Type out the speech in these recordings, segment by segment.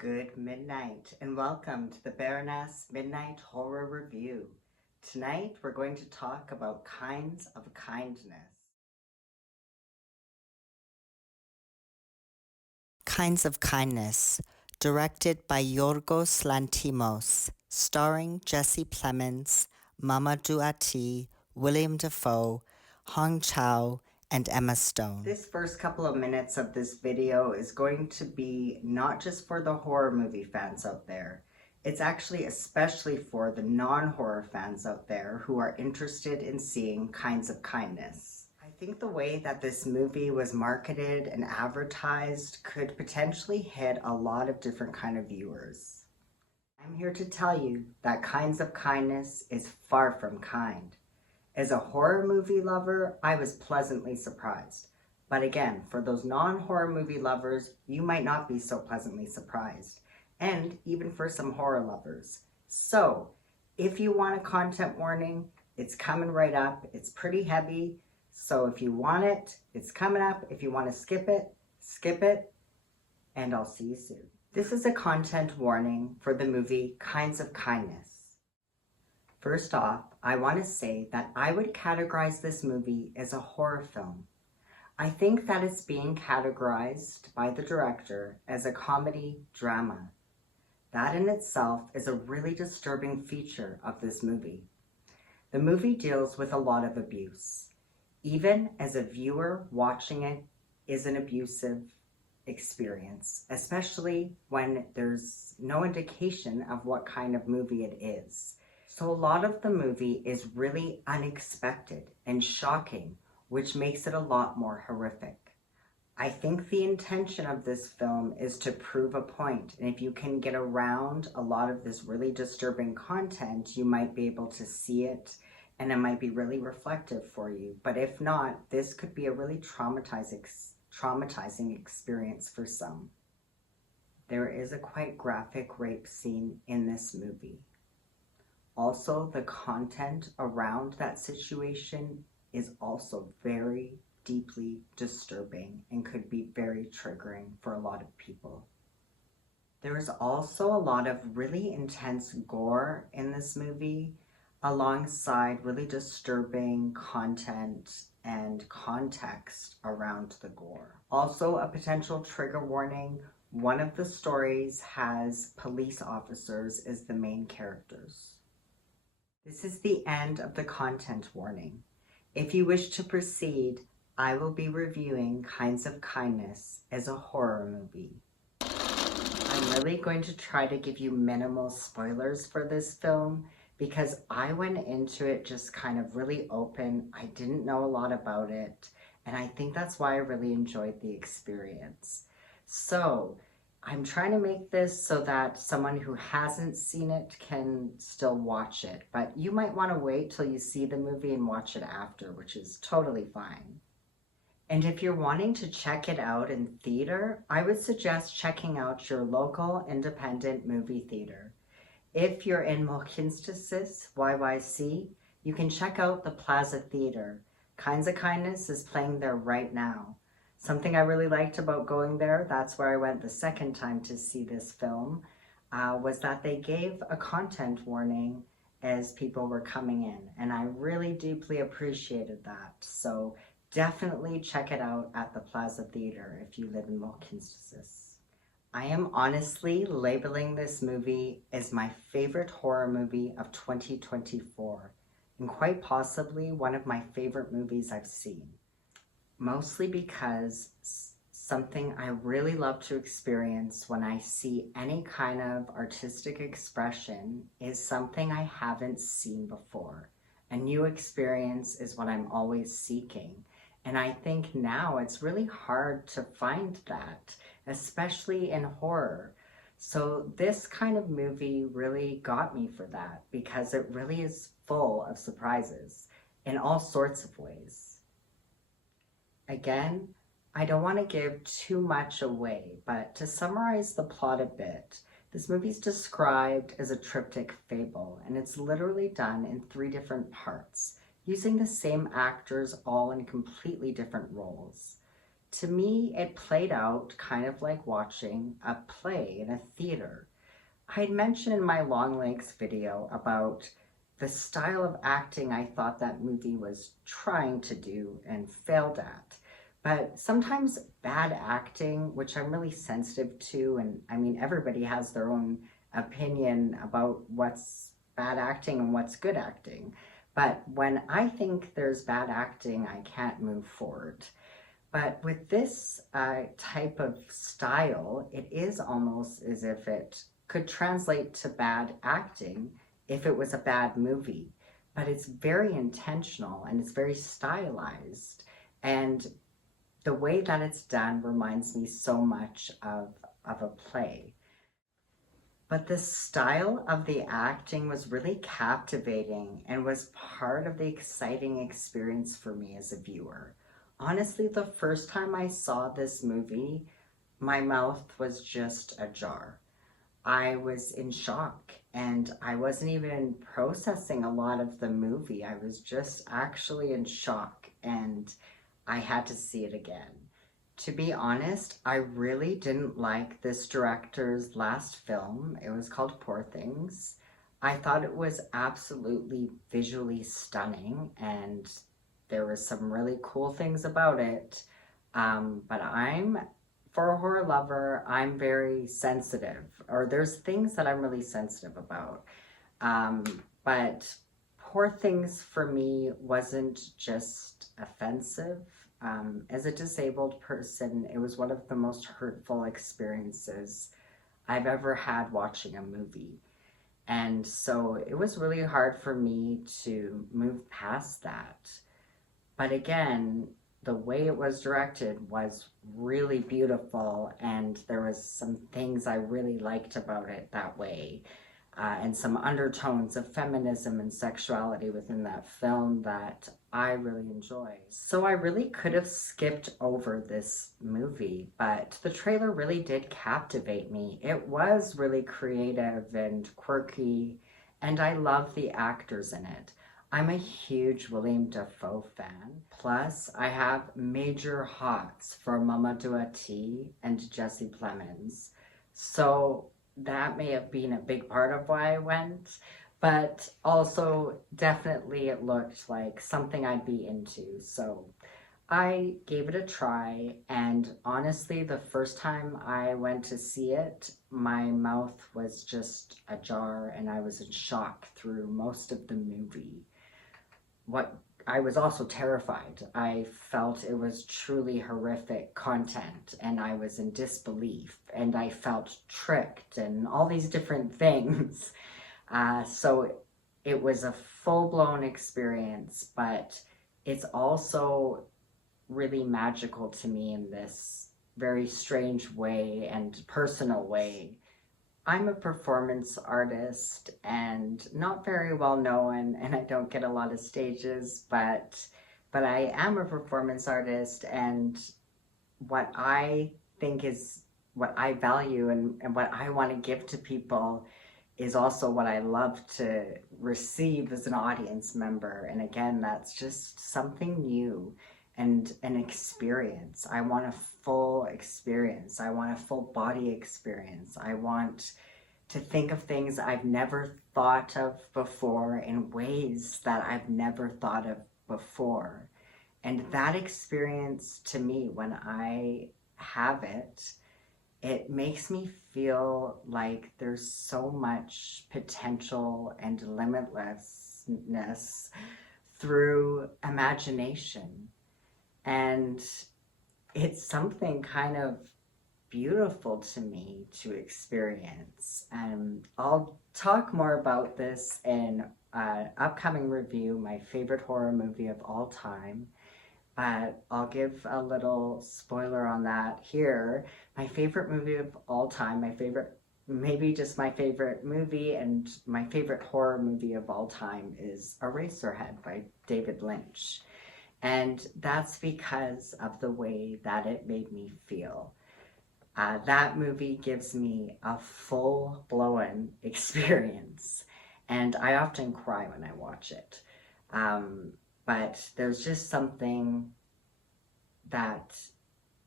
Good midnight and welcome to the Baroness Midnight Horror Review. Tonight we're going to talk about Kinds of Kindness. Kinds of Kindness, directed by Yorgos Lanthimos, starring Jesse Plemons, Mamoudou Athie, William Dafoe, Hong Chau, and Emma Stone. This first couple of minutes of this video is going to be not just for the horror movie fans out there. It's actually especially for the non-horror fans out there who are interested in seeing Kinds of Kindness. I think the way that this movie was marketed and advertised could potentially hit a lot of different kind of viewers. I'm here to tell you that Kinds of Kindness is far from kind. As a horror movie lover, I was pleasantly surprised. But again, for those non-horror movie lovers, you might not be so pleasantly surprised. And even for some horror lovers. So, if you want a content warning, it's coming right up. It's pretty heavy. So if you want it, it's coming up. If you want to skip it. And I'll see you soon. This is a content warning for the movie Kinds of Kindness. First off, I want to say that I would categorize this movie as a horror film. I think that it's being categorized by the director as a comedy drama. That in itself is a really disturbing feature of this movie. The movie deals with a lot of abuse. Even as a viewer watching it is an abusive experience, especially when there's no indication of what kind of movie it is. So a lot of the movie is really unexpected and shocking, which makes it a lot more horrific. I think the intention of this film is to prove a point, and if you can get around a lot of this really disturbing content, you might be able to see it, and it might be really reflective for you. But if not, this could be a really traumatizing experience for some. There is a quite graphic rape scene in this movie. Also, the content around that situation is also very deeply disturbing and could be very triggering for a lot of people. There is also a lot of really intense gore in this movie, alongside really disturbing content and context around the gore. Also, a potential trigger warning, one of the stories has police officers as the main characters. This is the end of the content warning. If you wish to proceed, I will be reviewing Kinds of Kindness as a horror movie. I'm really going to try to give you minimal spoilers for this film because I went into it just kind of really open. I didn't know a lot about it, and I think that's why I really enjoyed the experience. So, I'm trying to make this so that someone who hasn't seen it can still watch it, but you might want to wait till you see the movie and watch it after, which is totally fine. And if you're wanting to check it out in theater, I would suggest checking out your local independent movie theater. If you're in Mohkinstsis, YYC, you can check out the Plaza Theater. Kinds of Kindness is playing there right now. Something I really liked about going there, that's where I went the second time to see this film, was that they gave a content warning as people were coming in, and I really deeply appreciated that. So definitely check it out at the Plaza Theater if you live in Mohkinstsis. I am honestly labeling this movie as my favorite horror movie of 2024, and quite possibly one of my favorite movies I've seen. Mostly because something I really love to experience when I see any kind of artistic expression is something I haven't seen before. A new experience is what I'm always seeking. And I think now it's really hard to find that, especially in horror. So this kind of movie really got me for that because it really is full of surprises in all sorts of ways. Again, I don't want to give too much away, but to summarize the plot a bit, this movie's described as a triptych fable, and it's literally done in 3 different parts, using the same actors all in completely different roles. to me, it played out kind of like watching a play in a theater. I had mentioned in my Long Legs video about the style of acting I thought that movie was trying to do and failed at. But sometimes bad acting, which I'm really sensitive to, and I mean, everybody has their own opinion about what's bad acting and what's good acting. But when I think there's bad acting, I can't move forward. But with this type of style, it is almost as if it could translate to bad acting if it was a bad movie. But it's very intentional and it's very stylized. And the way that it's done reminds me so much of a play. But the style of the acting was really captivating and was part of the exciting experience for me as a viewer. Honestly, the first time I saw this movie, my mouth was just ajar. I was in shock and I wasn't even processing a lot of the movie. I was just actually in shock and I had to see it again. To be honest, I really didn't like this director's last film. It was called Poor Things. I thought it was absolutely visually stunning and there were some really cool things about it. But for a horror lover, I'm very sensitive, or there's things that I'm really sensitive about. But Poor Things for me wasn't just offensive. As a disabled person, it was one of the most hurtful experiences I've ever had watching a movie. And so it was really hard for me to move past that. But again, the way it was directed was really beautiful, and there was some things I really liked about it that way. And some undertones of feminism and sexuality within that film that I really enjoy. So I really could have skipped over this movie, but the trailer really did captivate me. It was really creative and quirky, and I love the actors in it. I'm a huge William Dafoe fan. Plus, I have major hots for Mamoudou Athie and Jesse Plemons. So that may have been a big part of why I went, but also definitely it looked like something I'd be into. So I gave it a try, and honestly, the first time I went to see it, my mouth was just ajar and I was in shock through most of the movie. I was also terrified. I felt it was truly horrific content and I was in disbelief and I felt tricked and all these different things. So it was a full-blown experience, but it's also really magical to me in this very strange way and personal way. I'm a performance artist and not very well known, and I don't get a lot of stages, but I am a performance artist, and what I think is what I value and what I want to give to people is also what I love to receive as an audience member. And again, that's just something new and an experience. I want a full experience. I want a full body experience. I want to think of things I've never thought of before in ways that I've never thought of before. And that experience, to me, when I have it, it makes me feel like there's so much potential and limitlessness through imagination. And it's something kind of beautiful to me to experience. And I'll talk more about this in an upcoming review, my favorite horror movie of all time. But I'll give a little spoiler on that here. My favorite movie of all time, maybe just my favorite movie and my favorite horror movie of all time is Eraserhead by David Lynch. And that's because of the way that it made me feel. That movie gives me a full-blown experience, and I often cry when I watch it. But there's just something that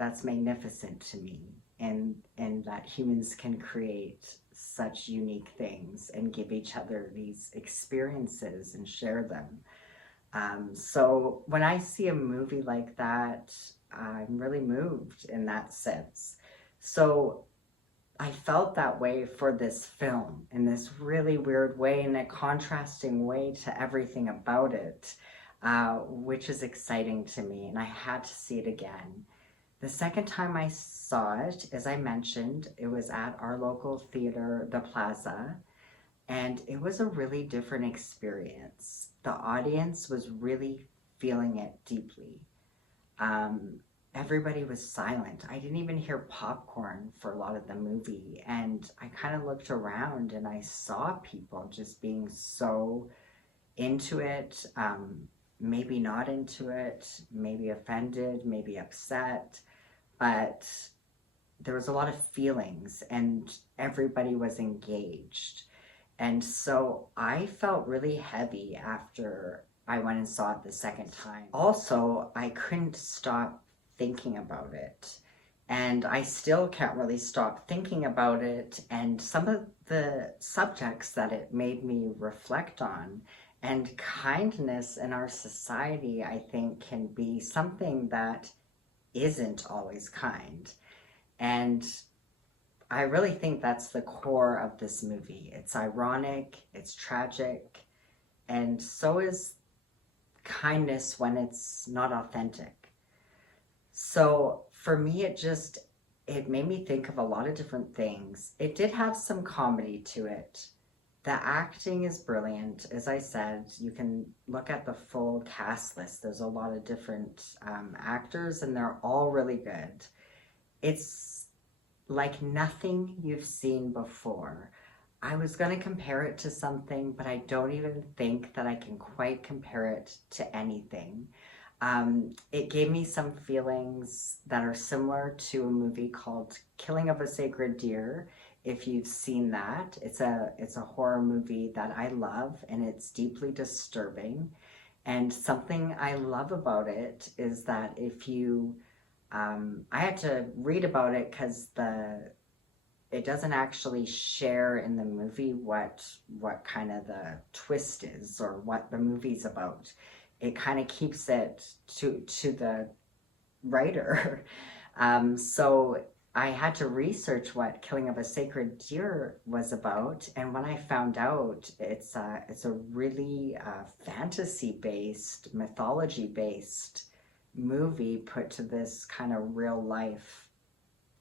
that's magnificent to me, and that humans can create such unique things and give each other these experiences and share them. So when I see a movie like that, I'm really moved in that sense. So I felt that way for this film in this really weird way, in a contrasting way to everything about it, which is exciting to me. And I had to see it again. The second time I saw it, as I mentioned, it was at our local theater, the Plaza, and it was a really different experience. The audience was really feeling it deeply. Um, Everybody was silent. I didn't even hear popcorn for a lot of the movie. And I kind of looked around and I saw people just being so into it, maybe not into it, maybe offended, maybe upset, but there was a lot of feelings and everybody was engaged. And so I felt really heavy after I went and saw it the second time. Also, I couldn't stop thinking about it. And I still can't really stop thinking about it and some of the subjects that it made me reflect on. And kindness in our society, I think, can be something that isn't always kind. And I really think that's the core of this movie. It's ironic, it's tragic, and so is kindness when it's not authentic. So for me, it made me think of a lot of different things. It did have some comedy to it. The acting is brilliant. As I said, you can look at the full cast list. There's a lot of different actors, and they're all really good. It's like nothing you've seen before. I was going to compare it to something, but I don't even think that I can quite compare it to anything. It gave me some feelings that are similar to a movie called Killing of a Sacred Deer. If you've seen that, it's a horror movie that I love, and it's deeply disturbing. And something I love about it is that if you I had to read about it because it doesn't actually share in the movie what kind of the twist is or what the movie's about. It kind of keeps it to the writer. So I had to research what Killing of a Sacred Deer was about, and when I found out, it's a really fantasy based, mythology based movie put to this kind of real life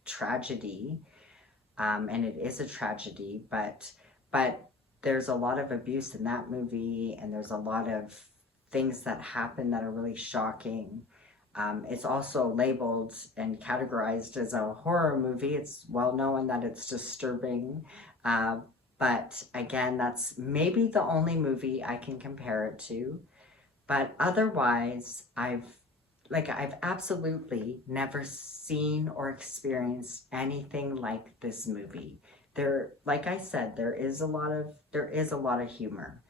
tragedy. And it is a tragedy, but there's a lot of abuse in that movie, and there's a lot of things that happen that are really shocking. It's also labeled and categorized as a horror movie. It's well known that it's disturbing, but again, that's maybe the only movie I can compare it to. But otherwise, I've absolutely never seen or experienced anything like this movie. Like I said, there is a lot of humor,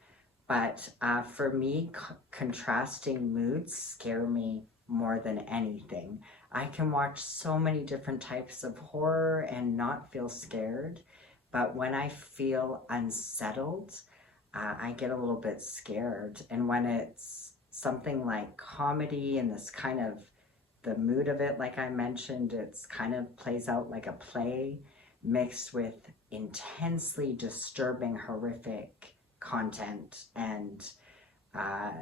but for me, contrasting moods scare me more than anything. I can watch so many different types of horror and not feel scared, but when I feel unsettled, I get a little bit scared. And when it's something like comedy and this kind of the mood of it, like I mentioned, it's kind of plays out like a play mixed with intensely disturbing, horrific content and uh,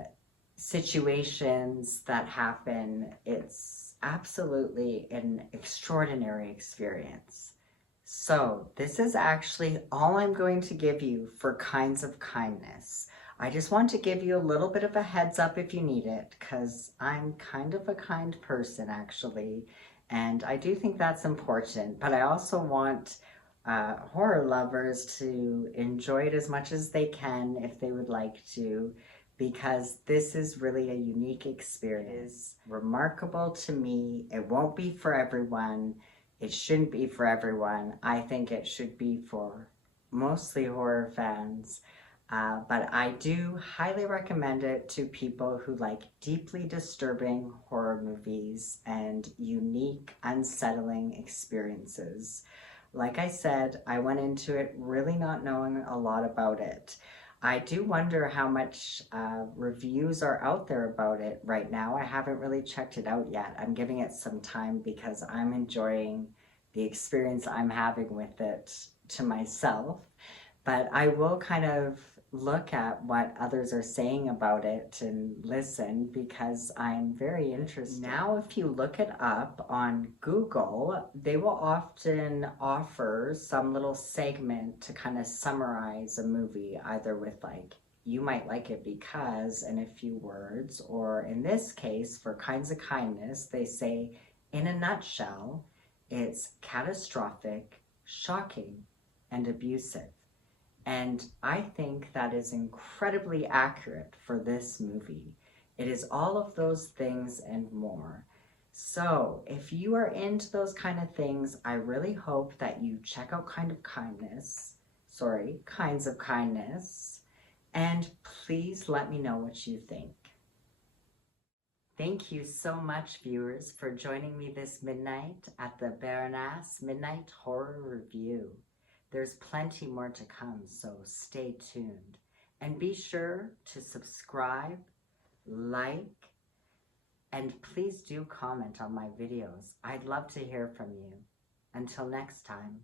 situations that happen. It's absolutely an extraordinary experience. So, this is actually all I'm going to give you for Kinds of Kindness. I just want to give you a little bit of a heads up if you need it, because I'm kind of a kind person, actually, and I do think that's important. But I also want horror lovers to enjoy it as much as they can if they would like to, because this is really a unique experience, remarkable to me. It won't be for everyone. It shouldn't be for everyone. I think it should be for mostly horror fans. But I do highly recommend it to people who like deeply disturbing horror movies and unique, unsettling experiences. Like I said, I went into it really not knowing a lot about it. I do wonder how much reviews are out there about it right now. I haven't really checked it out yet. I'm giving it some time because I'm enjoying the experience I'm having with it to myself. But I will kind of look at what others are saying about it and listen because I'm very interested. Now, if you look it up on Google, they will often offer some little segment to kind of summarize a movie, either with like, you might like it because, in a few words, or in this case, for Kinds of Kindness, they say, in a nutshell, it's catastrophic, shocking, and abusive. And I think that is incredibly accurate for this movie. It is all of those things and more. So, if you are into those kind of things, I really hope that you check out Kinds of Kindness, and please let me know what you think. Thank you so much, viewers, for joining me this midnight at the Baroness Midnight Horror Review. There's plenty more to come, so stay tuned. And be sure to subscribe, like, and please do comment on my videos. I'd love to hear from you. Until next time.